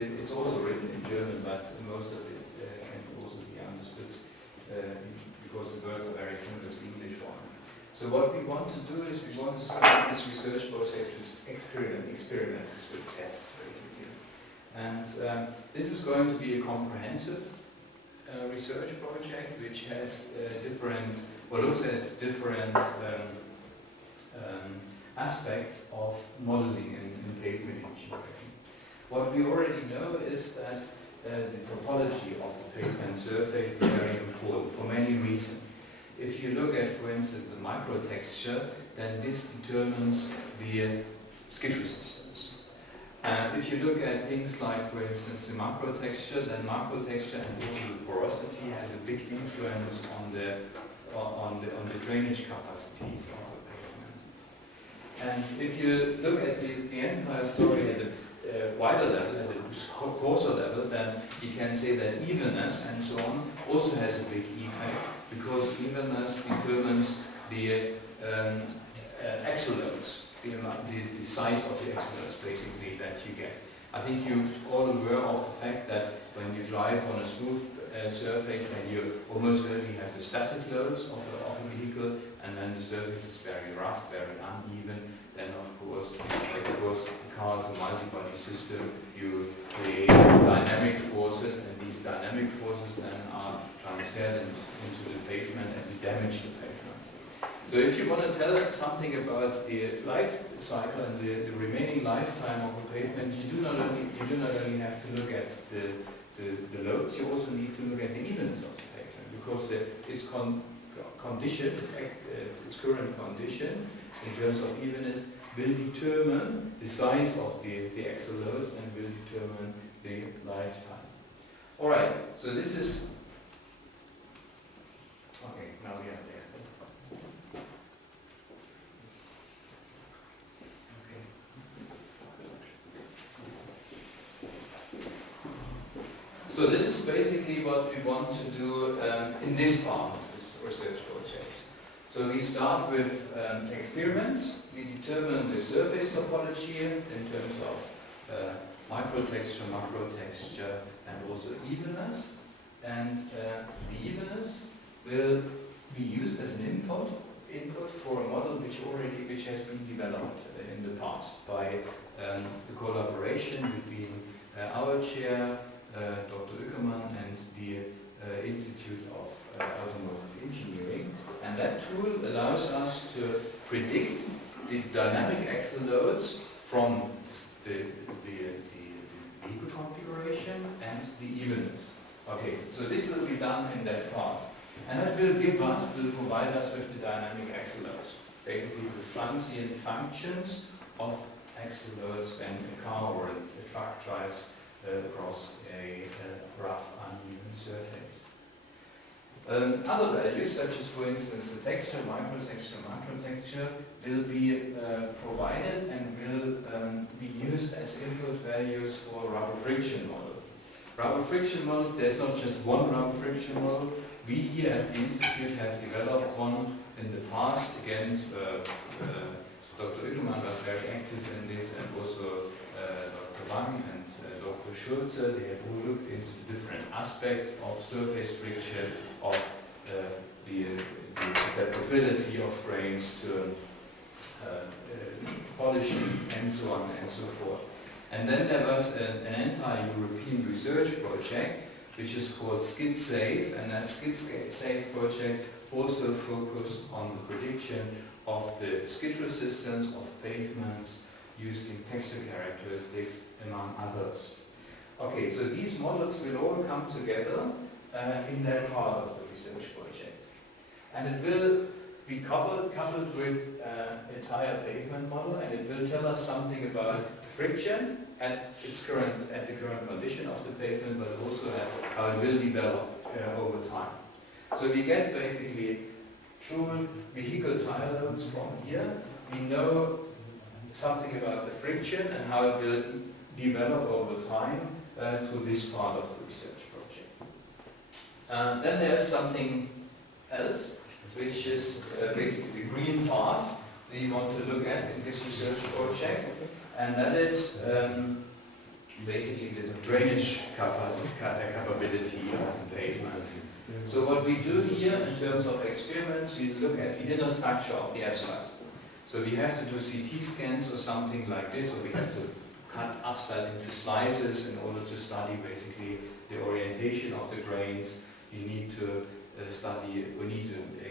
It's also written in German, but most of it can also be understood because the words are very similar to English one. So what we want to do is we want to start this research project with experiments with tests, basically. And this is going to be a comprehensive research project which has looks at different aspects of modeling in pavement engineering. What we already know is that the topology of the pavement surface is very important for many reasons. If you look at, for instance, the microtexture, then this determines the skid resistance. If you look at things like, for instance, the macrotexture, then macrotexture and also porosity has a big influence on the drainage capacities of a pavement. And if you look at the entire story at the wider level, at the coarser level, then you can say that evenness and so on also has a big effect, because evenness determines the axle loads, the size of the axle loads basically that you get. I think you're all aware of the fact that when you drive on a smooth surface, then you almost only have the static loads of a vehicle, and then the surface is very rough, very uneven. Then of course, because the car is a multi-body system, you create dynamic forces, and these dynamic forces then are transferred into the pavement and damage the pavement. So if you want to tell something about the life cycle and the remaining lifetime of a pavement, you do not only have to look at the loads, you also need to look at the evenness of the pavement, because its condition, its current condition in terms of evenness will determine the size of the axle loads and will determine the lifetime. Alright, so this is okay, now we are there. Okay. So this is basically what we want to do in this part of this research project. So we start with experiments. We determine the surface topology in terms of microtexture, macrotexture, and also evenness. And the evenness will be used as an input for a model which has been developed in the past by the collaboration between our chair, Dr. Oekermann, and the Institute of Automotive Engineering. And that tool allows us to predict the dynamic axle loads from the vehicle configuration and the evenness. Okay, so this will be done in that part. And that will provide us with the dynamic axle loads. Basically the transient functions of axle loads when a car or a truck drives across a rough, uneven surface. Other values, such as for instance the texture, microtexture, macrotexture, will be provided and will be used as input values for rubber friction model. Rubber friction models, there's not just one rubber friction model. We here at the Institute have developed one in the past. Again, Dr. Oekermann was very active in this, and also Dr. Wang and Dr. Schulze. They have all looked into different aspects of surface friction, of the susceptibility of grains to polishing, and so on and so forth. And then there was an anti-European research project which is called Skid Safe, and that Skid Safe project also focused on the prediction of the skid resistance of pavements using texture characteristics, among others. Okay, so these models will all come together in that part of the research project. And it will be coupled with a tire pavement model, and it will tell us something about friction at the current condition of the pavement, but also how it will develop over time. So we get basically true vehicle tire loads from here. We know something about the friction and how it will develop over time to this part of the research project. Then there's something else, which is basically the green part we want to look at in this research project, and that is basically the drainage capability of the pavement. So what we do here in terms of experiments, we look at the inner structure of the asphalt. So we have to do CT scans or something like this, or we have to cut asphalt into slices in order to study basically the orientation of the grains. We need to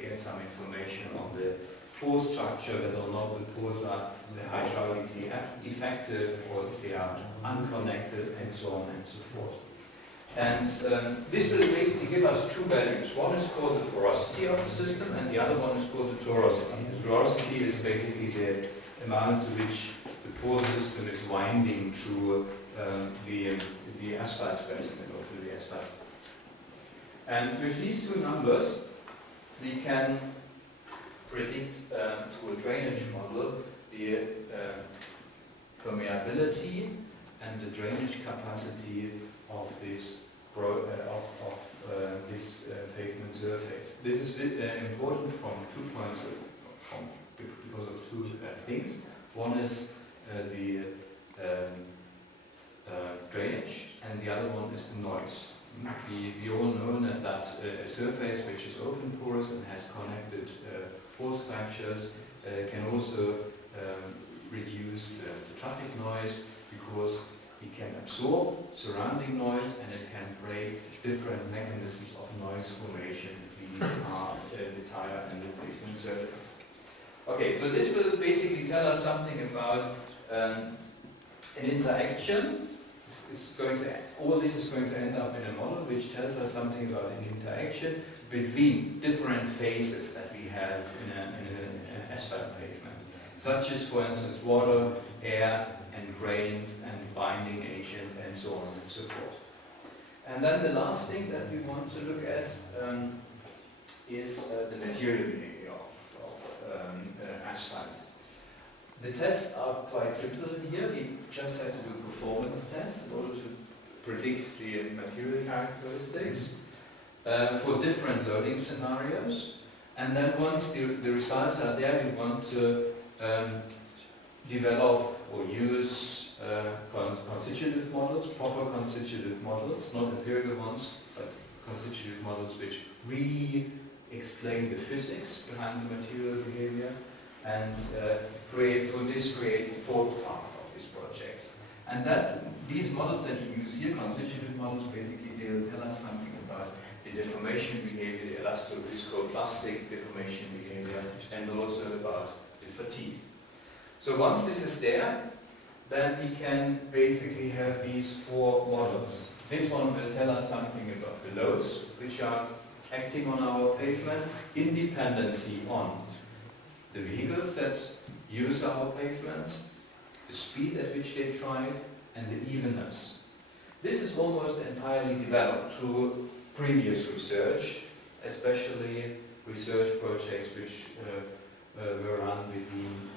get some information on the pore structure, whether or not the pores are hydraulically defective or if they are unconnected, and so on and so forth. And this will basically give us two values. One is called the porosity of the system, and the other one is called the torosity. The torosity is basically the amount to which the pore system is winding through the asphalt specimen or through the asphalt. And with these two numbers, we can predict through a drainage model the permeability and the drainage capacity of this pavement surface. This is important from 2 points because of two things. One is the drainage, and the other one is the noise. We all know that a surface which is open porous and has connected pore structures can also reduce the traffic noise, because it can absorb surrounding noise and it can break different mechanisms of noise formation between the tire and the pavement surface. Okay, so this will basically tell us something about an interaction. All this is going to end up in a model which tells us something about an interaction between different phases that we have in an asphalt pavement, such as, for instance, water, air, and grains, and binding agent, and so on and so forth. And then the last thing that we want to look at is the material behavior of asphalt. The tests are quite simple here. We just have to do performance tests in order to predict the material characteristics for different loading scenarios. And then once the results are there, we want to develop or use constitutive models, proper constitutive models, not empirical ones, but constitutive models which really explain the physics behind the material behavior, and create the fourth part of this project. And these models that you use here, constitutive models, basically they'll tell us something about the deformation behavior, the elastoviscoplastic deformation behavior, and also about the fatigue. So once this is there, then we can basically have these four models. This one will tell us something about the loads which are acting on our pavement, in dependency on the vehicles that use our pavements, the speed at which they drive, and the evenness. This is almost entirely developed through previous research, especially research projects which were run between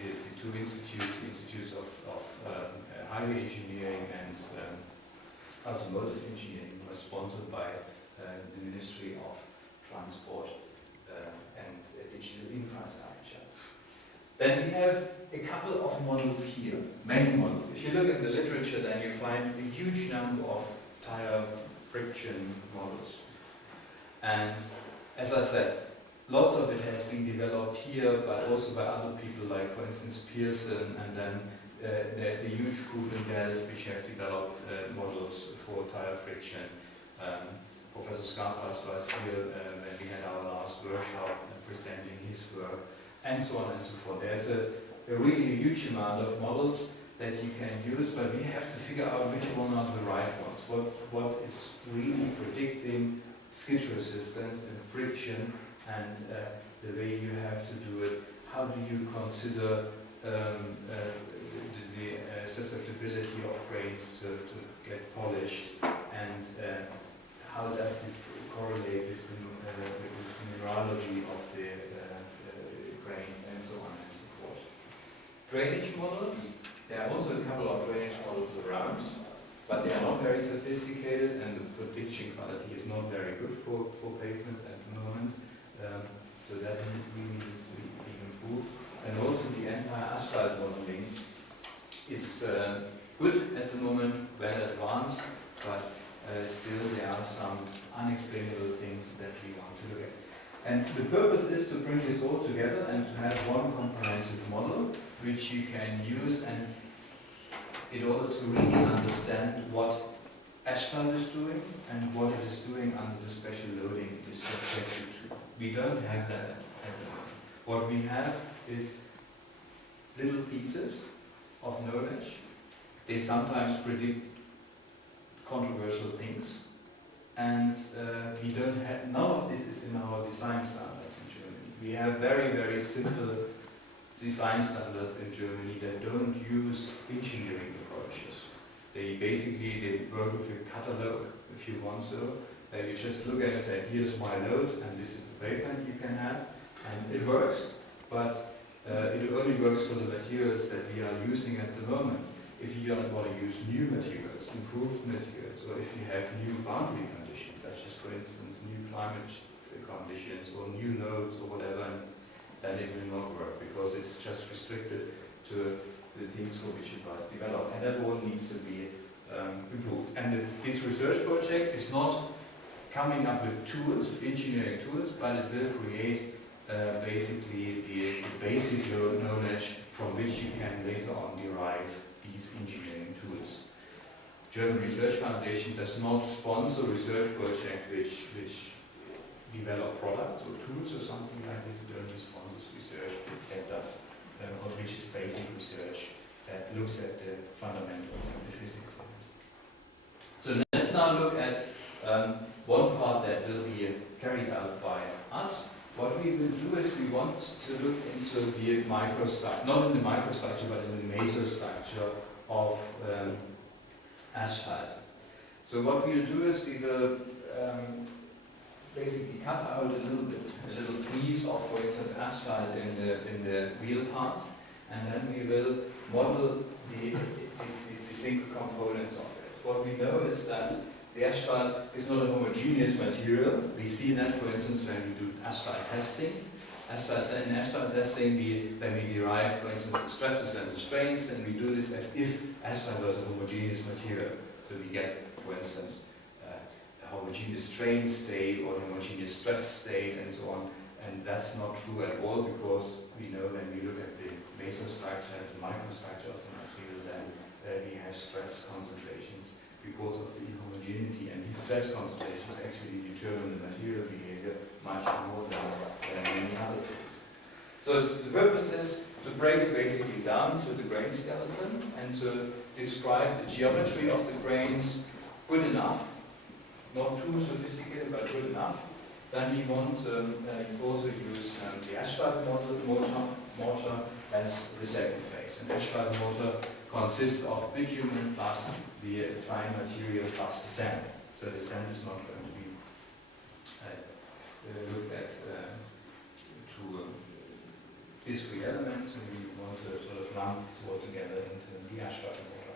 the two institutes, the Institutes of Highway Engineering and Automotive Engineering, was sponsored by the Ministry of Transport and Digital Infrastructure. Then we have a couple of models here, many models. If you look at the literature, then you find a huge number of tire friction models. And as I said, lots of it has been developed here, but also by other people, like for instance Pearson, and then there's a huge group in Delft which have developed models for tire friction. Professor Skarpas was here when we had our last workshop presenting his work, and so on and so forth. There's a really huge amount of models that you can use, but we have to figure out which one are the right ones. What is really predicting skid resistance and friction, and the way you have to do it. How do you consider the susceptibility of grains to get polished, and how does this correlate with the mineralogy of the grains, and so on and so forth. Drainage models, there are also a couple of drainage models around, but they are not very sophisticated, and the prediction quality is not very good for pavements at the moment. So that really needs to be improved. And also the anti-asphalt modeling is good at the moment, well advanced, but still there are some unexplainable things that we want to look at. And the purpose is to bring this all together and to have one comprehensive model which you can use and in order to really understand what asphalt is doing and what it is doing under the special loading it is subjected to. We don't have that at the moment. What we have is little pieces of knowledge. They sometimes predict controversial things, and we don't have, none of this is in our design standards in Germany. We have very, very simple design standards in Germany that don't use engineering approaches. They work with a catalog, if you want so. You just look at it and say, here's my load, and this is the pavement you can have, and it works. But it only works for the materials that we are using at the moment. If you want to use new materials, improved materials, or if you have new boundary conditions, such as, for instance, new climate conditions or new loads or whatever, then it will not work because it's just restricted to the things for which it was developed, and that all needs to be improved. And this research project is not coming up with tools, engineering tools, but it will create basically the basic knowledge from which you can later on derive these engineering tools. German Research Foundation does not sponsor research projects which develop products or tools or something like this. It only sponsors research that does, or which is basic research that looks at the fundamentals and the physics of it. So let's now look at one part that will be carried out by us. What we will do is we want to look into the microstructure, not in the microstructure, but in the mesostructure of asphalt. So what we will do is we will basically cut out a little piece of, for instance, asphalt in the wheel path, and then we will model the single components of it. What we know is that the asphalt is not a homogeneous material. We see that, for instance, when we do asphalt testing. In asphalt testing, when we derive, for instance, the stresses and the strains, and we do this as if asphalt was a homogeneous material. So we get, for instance, a homogeneous strain state or homogeneous stress state and so on. And that's not true at all, because we know when we look at the mesostructure and the microstructure of the material, then we have stress concentrations because of the inhomogeneity, and these stress concentrations actually determine the material behavior much more than many other things. So the purpose is to break it basically down to the grain skeleton and to describe the geometry of the grains good enough, not too sophisticated, but good enough. Then we want to also use the asphalt mortar as the second phase. An asphalt mortar consists of bitumen plus the fine material plus the sand. So the sand is not going to be looked at to discrete elements, and we want to sort of lump this all together into the asphalt mortar.